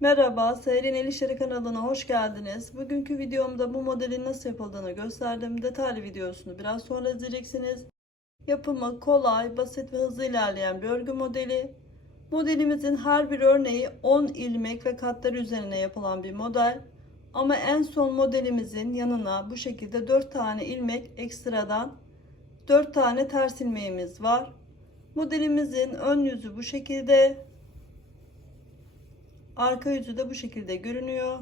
Merhaba, Seyrin El İşleri kanalına hoş geldiniz. Bugünkü videomda bu modelin nasıl yapıldığını gösterdim. Detaylı videosunu biraz sonra izleyeceksiniz. Yapımı kolay, basit ve hızlı ilerleyen bir örgü modeli. Modelimizin her bir örneği 10 ilmek ve katlar üzerine yapılan bir model. Ama en son modelimizin yanına bu şekilde 4 tane ilmek ekstradan 4 tane ters ilmeğimiz var. Modelimizin ön yüzü bu şekilde. Arka yüzü de bu şekilde görünüyor.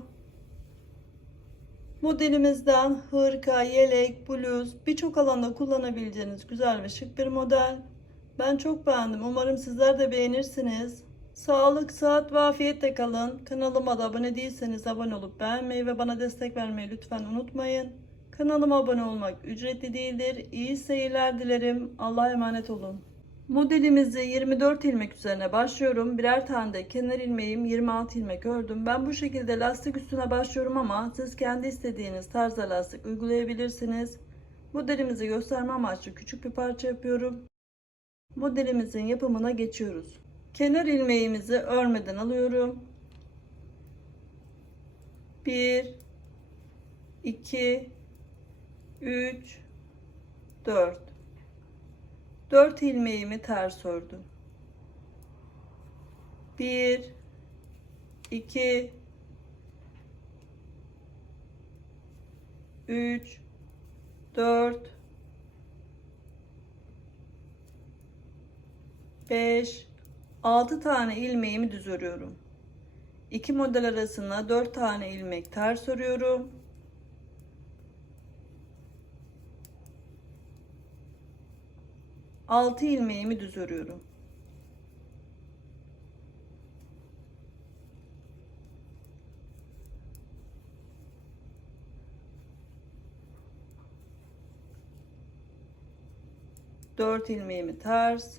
Modelimizden hırka, yelek, bluz birçok alanda kullanabileceğiniz güzel ve şık bir model. Ben çok beğendim. Umarım sizler de beğenirsiniz. Sağlık, sıhhat ve afiyetle kalın. Kanalıma da abone değilseniz abone olup beğenmeyi ve bana destek vermeyi lütfen unutmayın. Kanalıma abone olmak ücretli değildir. İyi seyirler dilerim. Allah'a emanet olun. Modelimizi 24 ilmek üzerine başlıyorum. Birer tane de kenar ilmeğim 26 ilmek ördüm. Ben bu şekilde lastik üstüne başlıyorum ama siz kendi istediğiniz tarzda lastik uygulayabilirsiniz. Modelimizi gösterme amaçlı küçük bir parça yapıyorum. Modelimizin yapımına geçiyoruz. Kenar ilmeğimizi örmeden alıyorum. 1 2 3 4 4 ilmeğimi ters ördüm. 1 2 3 4 5 6 tane ilmeğimi düz örüyorum. 2 model arasına 4 tane ilmek ters örüyorum. 6 ilmeğimi düz örüyorum. Dört ilmeğimi ters.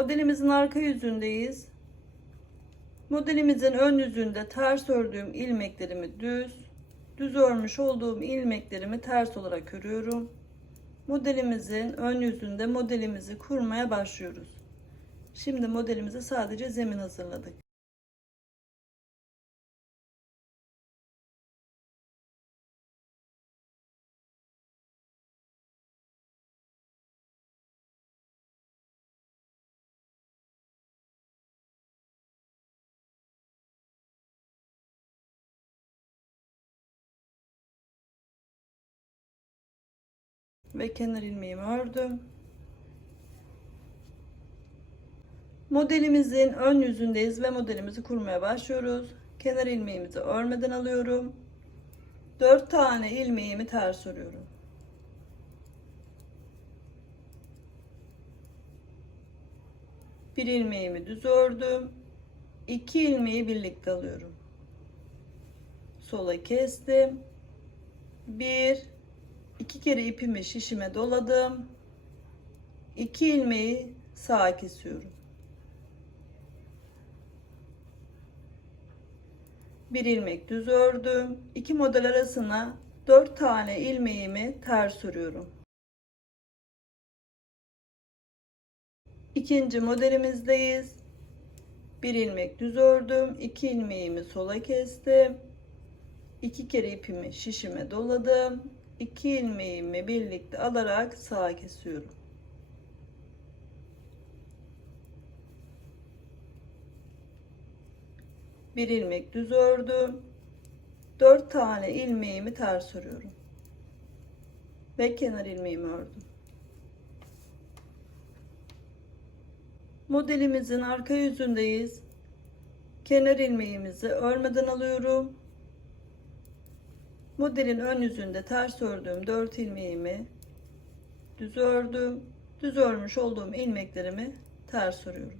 Modelimizin arka yüzündeyiz. Modelimizin ön yüzünde ters ördüğüm ilmeklerimi düz, düz örmüş olduğum ilmeklerimi ters olarak örüyorum. Modelimizin ön yüzünde modelimizi kurmaya başlıyoruz. Şimdi modelimize sadece zemin hazırladık. Ve kenar ilmeğimi ördüm. Modelimizin ön yüzündeyiz ve modelimizi kurmaya başlıyoruz. Kenar ilmeğimizi örmeden alıyorum. 4 tane ilmeğimi ters örüyorum. Bir ilmeğimi düz ördüm. 2 ilmeği birlikte alıyorum. Sola kestim. 1 iki kere ipimi şişime doladım. 2 ilmeği sağa kesiyorum. Bir ilmek düz ördüm. İki model arasına 4 tane ilmeğimi ters örüyorum. İkinci modelimizdeyiz. Bir ilmek düz ördüm. 2 ilmeğimi sola kestim. 2 kere ipimi şişime doladım. 2 ilmeğimi birlikte alarak sağa kesiyorum. Bir ilmek düz ördüm. 4 tane ilmeğimi ters örüyorum. Ve kenar ilmeğimi ördüm. Modelimizin arka yüzündeyiz. Kenar ilmeğimizi örmeden alıyorum. Modelin ön yüzünde ters ördüğüm 4 ilmeğimi düz ördüm. Düz örmüş olduğum ilmeklerimi ters örüyorum.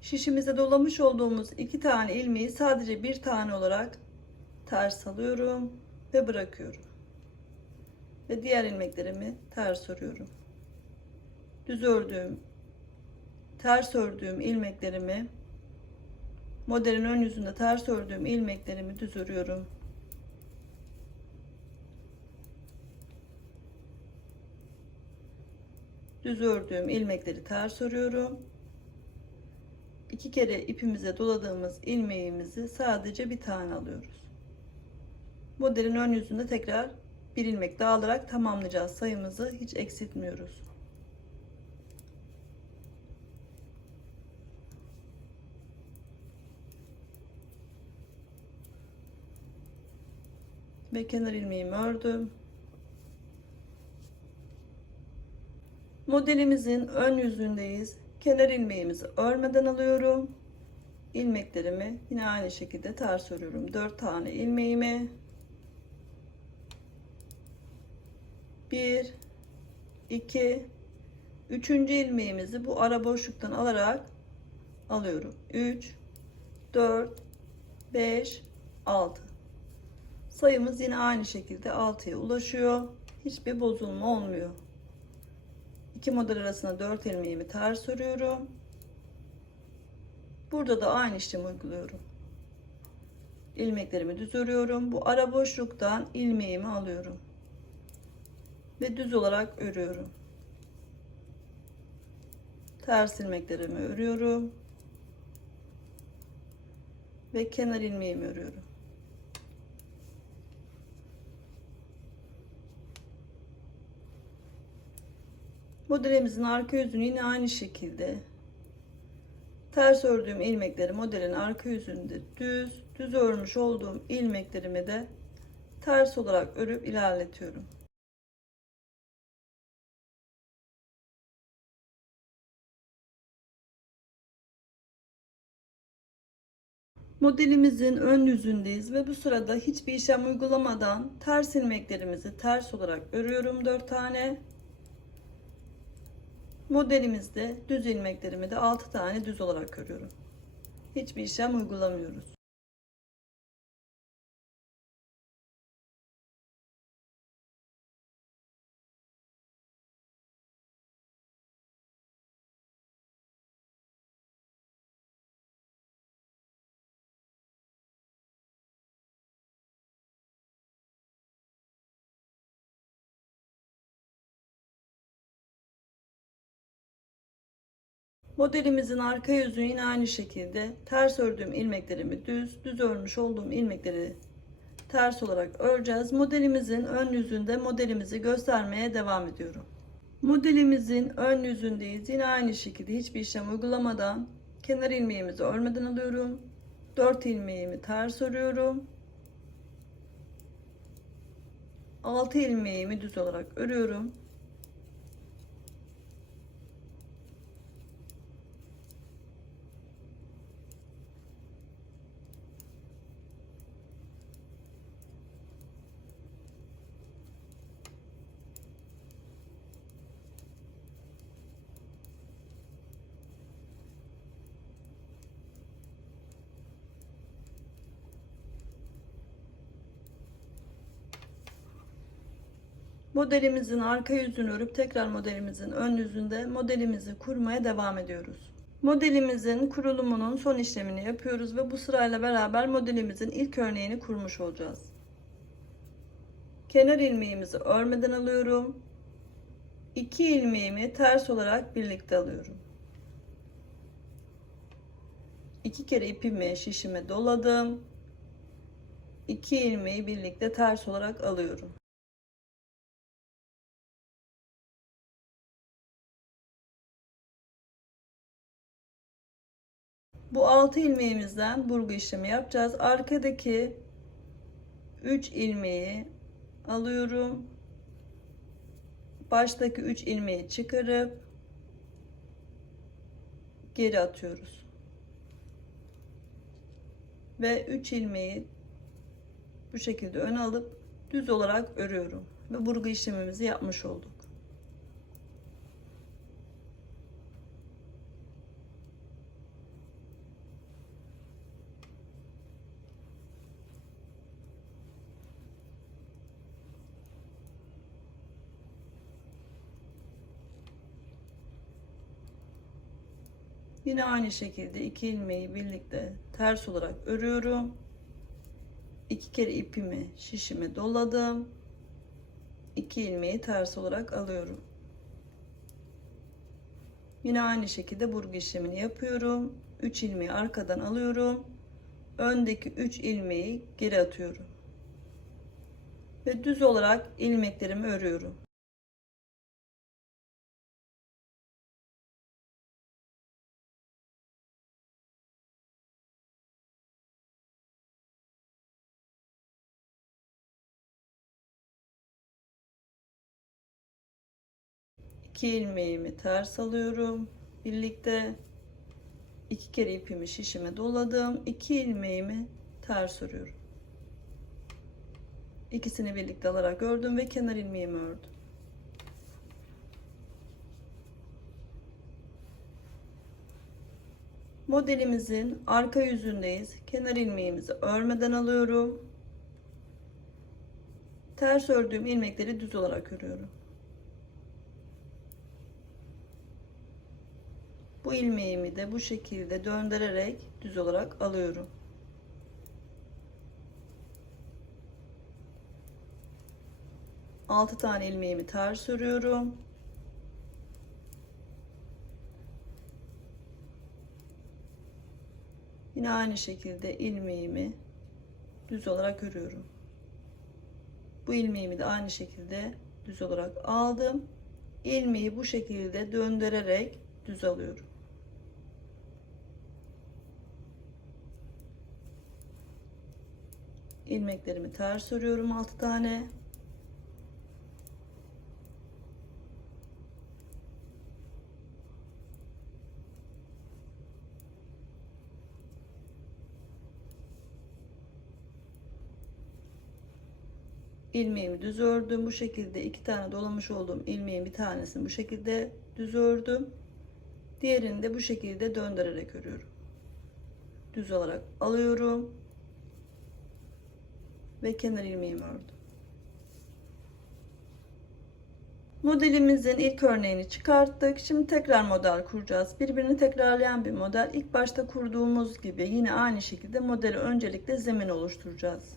Şişimize dolamış olduğumuz iki tane ilmeği sadece bir tane olarak ters alıyorum ve bırakıyorum. Ve diğer ilmeklerimi ters örüyorum. Düz ördüğüm ters ördüğüm ilmeklerimi modelin ön yüzünde ters ördüğüm ilmeklerimi düz örüyorum. Düz ördüğüm ilmekleri ters örüyorum. İki kere ipimize doladığımız ilmeğimizi sadece bir tane alıyoruz. Modelin ön yüzünde tekrar bir ilmek daha alarak tamamlayacağız sayımızı hiç eksiltmiyoruz. Ve kenar ilmeğimi ördüm. Modelimizin ön yüzündeyiz. Kenar ilmeğimizi örmeden alıyorum. İlmeklerimi yine aynı şekilde ters örüyorum. 4 tane ilmeğimi 1 2 üçüncü ilmeğimizi bu ara boşluktan alarak alıyorum. 3 4 5 6 sayımız yine aynı şekilde 6'ya ulaşıyor. Hiçbir bozulma olmuyor. İki model arasına 4 ilmeğimi ters örüyorum. Burada da aynı işlemi uyguluyorum. İlmeklerimi düz örüyorum. Bu ara boşluktan ilmeğimi alıyorum. Ve düz olarak örüyorum. Ters ilmeklerimi örüyorum. Ve kenar ilmeğimi örüyorum. Modelimizin arka yüzünü yine aynı şekilde ters ördüğüm ilmekleri modelin arka yüzünde düz düz örmüş olduğum ilmeklerimi de ters olarak örüp ilerletiyorum. Modelimizin ön yüzündeyiz ve bu sırada hiçbir işlem uygulamadan ters ilmeklerimizi ters olarak örüyorum 4 tane. Modelimizde düz ilmeklerimi de 6 tane düz olarak örüyorum. Hiçbir işlem uygulamıyoruz. Modelimizin arka yüzü yine aynı şekilde ters ördüğüm ilmeklerimi düz, düz örmüş olduğum ilmekleri ters olarak öreceğiz. Modelimizin ön yüzünde modelimizi göstermeye devam ediyorum. Modelimizin ön yüzündeyiz. Yine aynı şekilde hiçbir işlem uygulamadan kenar ilmeğimizi örmeden alıyorum. 4 ilmeğimi ters örüyorum. 6 ilmeğimi düz olarak örüyorum. Modelimizin arka yüzünü örüp tekrar modelimizin ön yüzünde modelimizi kurmaya devam ediyoruz. Modelimizin kurulumunun son işlemini yapıyoruz ve bu sırayla beraber modelimizin ilk örneğini kurmuş olacağız. Kenar ilmeğimizi örmeden alıyorum. 2 ilmeğimi ters olarak birlikte alıyorum. 2 kere ipimi şişime doladım. 2 ilmeği birlikte ters olarak alıyorum. Bu 6 ilmeğimizden burgu işlemi yapacağız. Arkadaki 3 ilmeği alıyorum. Baştaki 3 ilmeği çıkarıp geri atıyoruz. Ve 3 ilmeği bu şekilde ön alıp düz olarak örüyorum ve burgu işlemimizi yapmış olduk. Yine aynı şekilde iki ilmeği birlikte ters olarak örüyorum. İki kere ipimi şişime doladım. İki ilmeği ters olarak alıyorum. Yine aynı şekilde burgu işlemini yapıyorum. 3 ilmeği arkadan alıyorum. Öndeki 3 ilmeği geri atıyorum. Ve düz olarak ilmeklerimi örüyorum. İki ilmeğimi ters alıyorum. Birlikte iki kere ipimi şişime doladım. İki ilmeğimi ters örüyorum. İkisini birlikte alarak ördüm ve kenar ilmeğimi ördüm. Modelimizin arka yüzündeyiz. Kenar ilmeğimizi örmeden alıyorum. Ters ördüğüm ilmekleri düz olarak örüyorum. Bu ilmeğimi de bu şekilde döndürerek düz olarak alıyorum. Altı tane ilmeğimi ters örüyorum. Yine aynı şekilde ilmeğimi düz olarak örüyorum. Bu ilmeğimi de aynı şekilde düz olarak aldım. İlmeği bu şekilde döndürerek düz alıyorum. İlmeklerimi ters örüyorum 6 tane. ilmeğimi düz ördüm. Bu şekilde iki tane dolamış olduğum ilmeğin bir tanesini bu şekilde düz ördüm. Diğerini de bu şekilde döndürerek örüyorum. Düz olarak alıyorum ve kenar ilmeğimi ördüm. Modelimizin ilk örneğini çıkarttık. Şimdi tekrar model kuracağız. Birbirini tekrarlayan bir model. İlk başta kurduğumuz gibi yine aynı şekilde modeli öncelikle zemin oluşturacağız.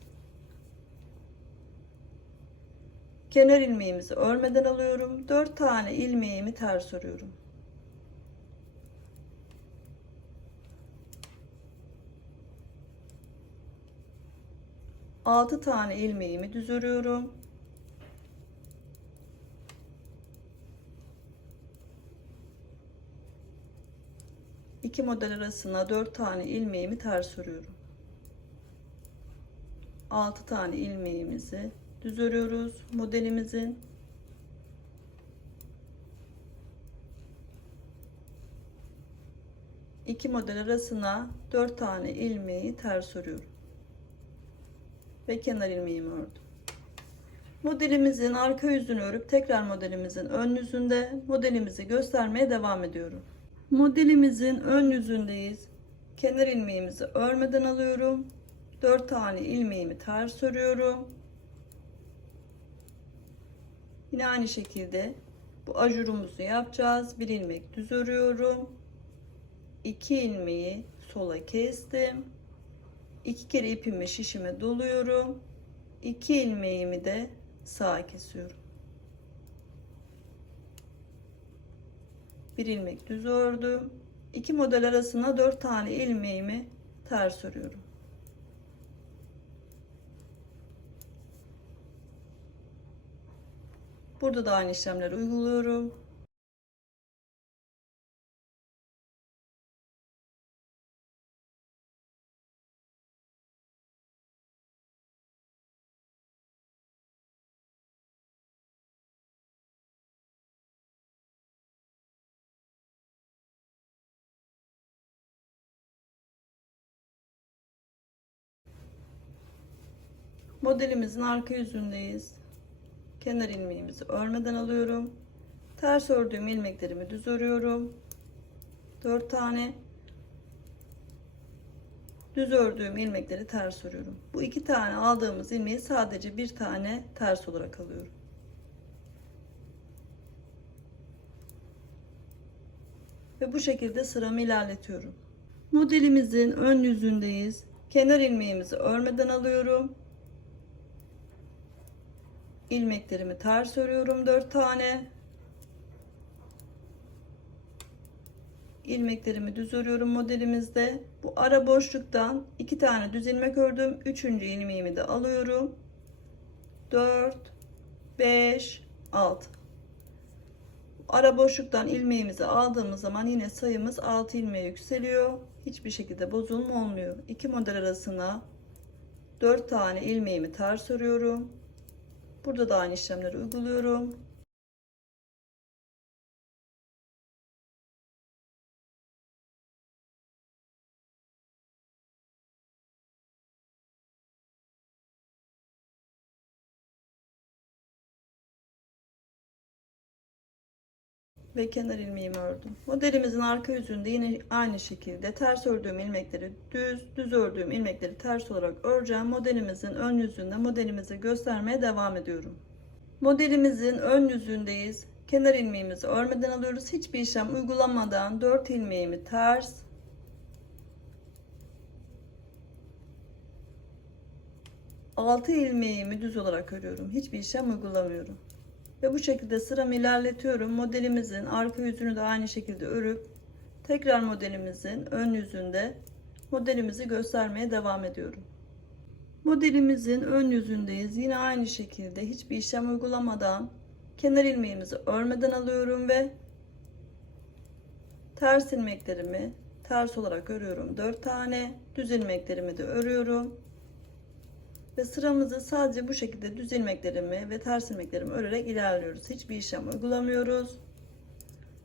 Kenar ilmeğimizi örmeden alıyorum. 4 tane ilmeğimi ters örüyorum. 6 tane ilmeğimi düz örüyorum. İki model arasına 4 tane ilmeğimi ters örüyorum. 6 tane ilmeğimizi düz örüyoruz modelimizin. iki model arasına 4 tane ilmeği ters örüyorum ve kenar ilmeğimi ördüm. Modelimizin arka yüzünü örüp tekrar modelimizin ön yüzünde modelimizi göstermeye devam ediyorum. Modelimizin ön yüzündeyiz. Kenar ilmeğimizi örmeden alıyorum. 4 tane ilmeğimi ters örüyorum. Yine aynı şekilde bu ajurumuzu yapacağız. Bir ilmek düz örüyorum. 2 ilmeği sola kestim. 2 kere ipimi şişime doluyorum. 2 ilmeğimi de sağa kesiyorum. Bir ilmek düz ördüm. İki model arasına 4 tane ilmeğimi ters örüyorum. Burada da aynı işlemleri uyguluyorum. Modelimizin arka yüzündeyiz. Kenar ilmeğimizi örmeden alıyorum. Ters ördüğüm ilmeklerimi düz örüyorum. 4 tane düz ördüğüm ilmekleri ters örüyorum. Bu iki tane aldığımız ilmeği sadece bir tane ters olarak alıyorum. Ve bu şekilde sıramı ilerletiyorum. Modelimizin ön yüzündeyiz. Kenar ilmeğimizi örmeden alıyorum. İlmeklerimi ters örüyorum 4 tane. ilmeklerimi düz örüyorum modelimizde. Bu ara boşluktan 2 tane düz ilmek ördüm. 3. ilmeğimi de alıyorum. 4 5 6 Ara boşluktan ilmeğimizi aldığımız zaman yine sayımız 6 ilmeğe yükseliyor. Hiçbir şekilde bozulma olmuyor. İki model arasına 4 tane ilmeğimi ters örüyorum. Burada da aynı işlemleri uyguluyorum. Ve kenar ilmeğimi ördüm. Modelimizin arka yüzünde yine aynı şekilde ters ördüğüm ilmekleri düz, düz ördüğüm ilmekleri ters olarak öreceğim. Modelimizin ön yüzünde modelimizi göstermeye devam ediyorum. Modelimizin ön yüzündeyiz. Kenar ilmeğimizi örmeden alıyoruz. Hiçbir işlem uygulamadan 4 ilmeğimi ters, altı ilmeğimi düz olarak örüyorum. Hiçbir işlem uygulamıyorum. Ve bu şekilde sıramı ilerletiyorum. Modelimizin arka yüzünü de aynı şekilde örüp tekrar modelimizin ön yüzünde modelimizi göstermeye devam ediyorum. Modelimizin ön yüzündeyiz. Yine aynı şekilde hiçbir işlem uygulamadan kenar ilmeğimizi örmeden alıyorum ve ters ilmeklerimi ters olarak örüyorum. 4 tane düz ilmeklerimi de örüyorum. Ve sıramızı sadece bu şekilde düz ilmeklerimi ve ters ilmeklerimi örerek ilerliyoruz. Hiçbir işlem uygulamıyoruz.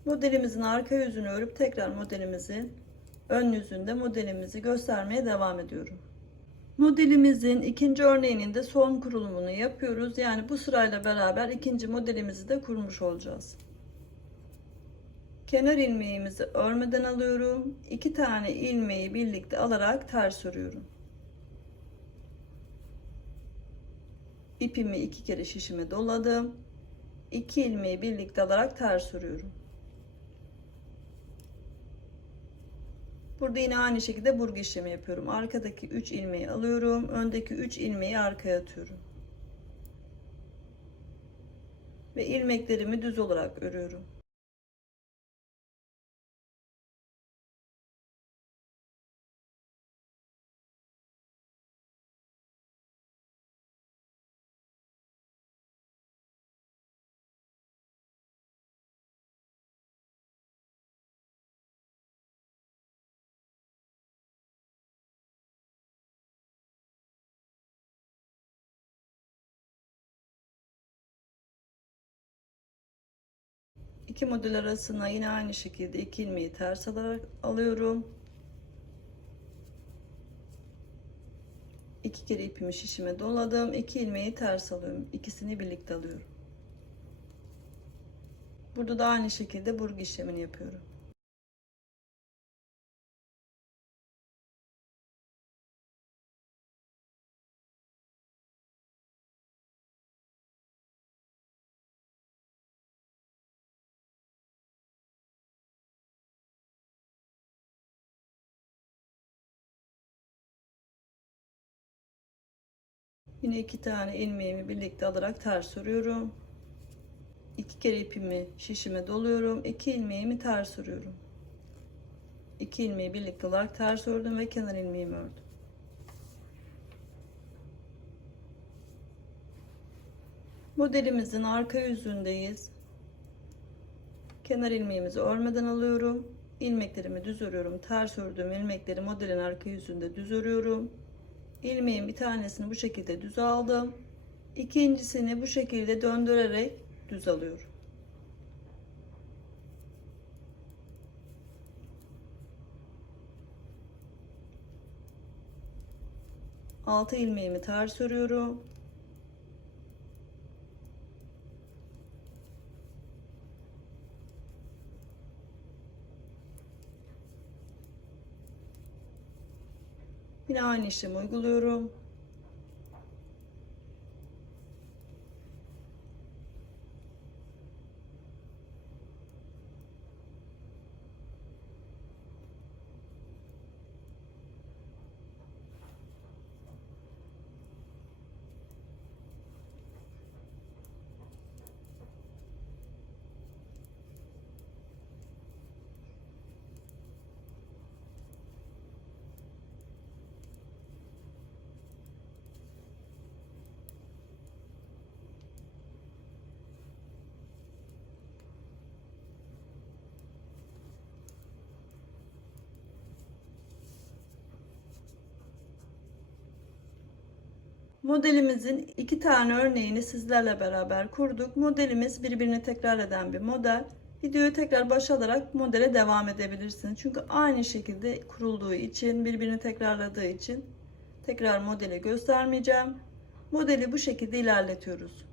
Modelimizin arka yüzünü örüp tekrar modelimizin ön yüzünde modelimizi göstermeye devam ediyorum. Modelimizin ikinci örneğinin de son kurulumunu yapıyoruz. Yani bu sırayla beraber ikinci modelimizi de kurmuş olacağız. Kenar ilmeğimizi örmeden alıyorum. İki tane ilmeği birlikte alarak ters örüyorum. İpimi iki kere şişime doladım. İki ilmeği birlikte alarak ters örüyorum. Burada yine aynı şekilde burgu işlemi yapıyorum. Arkadaki 3 ilmeği alıyorum. Öndeki 3 ilmeği arkaya atıyorum. Ve ilmeklerimi düz olarak örüyorum. İki model arasına yine aynı şekilde iki ilmeği ters alarak alıyorum. İki kere ipimi şişime doladım. İki ilmeği ters alıyorum. İkisini birlikte alıyorum. Burada da aynı şekilde burgu işlemini yapıyorum. Yine iki tane ilmeğimi birlikte alarak ters örüyorum. İki kere ipimi şişime doluyorum. İki ilmeğimi ters örüyorum. İki ilmeği birlikte olarak ters ördüm ve kenar ilmeğimi ördüm. Modelimizin arka yüzündeyiz. Kenar ilmeğimizi örmeden alıyorum. İlmeklerimi düz örüyorum. Ters ördüğüm ilmekleri modelin arka yüzünde düz örüyorum ilmeğin bir tanesini bu şekilde düz aldım. İkincisini bu şekilde döndürerek düz alıyorum. Altı ilmeğimi ters örüyorum. Yine aynı işlemi uyguluyorum. Modelimizin iki tane örneğini sizlerle beraber kurduk. Modelimiz birbirini tekrar eden bir model. Videoyu tekrar başa alarak modele devam edebilirsiniz. Çünkü aynı şekilde kurulduğu için, birbirini tekrarladığı için tekrar modeli göstermeyeceğim. Modeli bu şekilde ilerletiyoruz.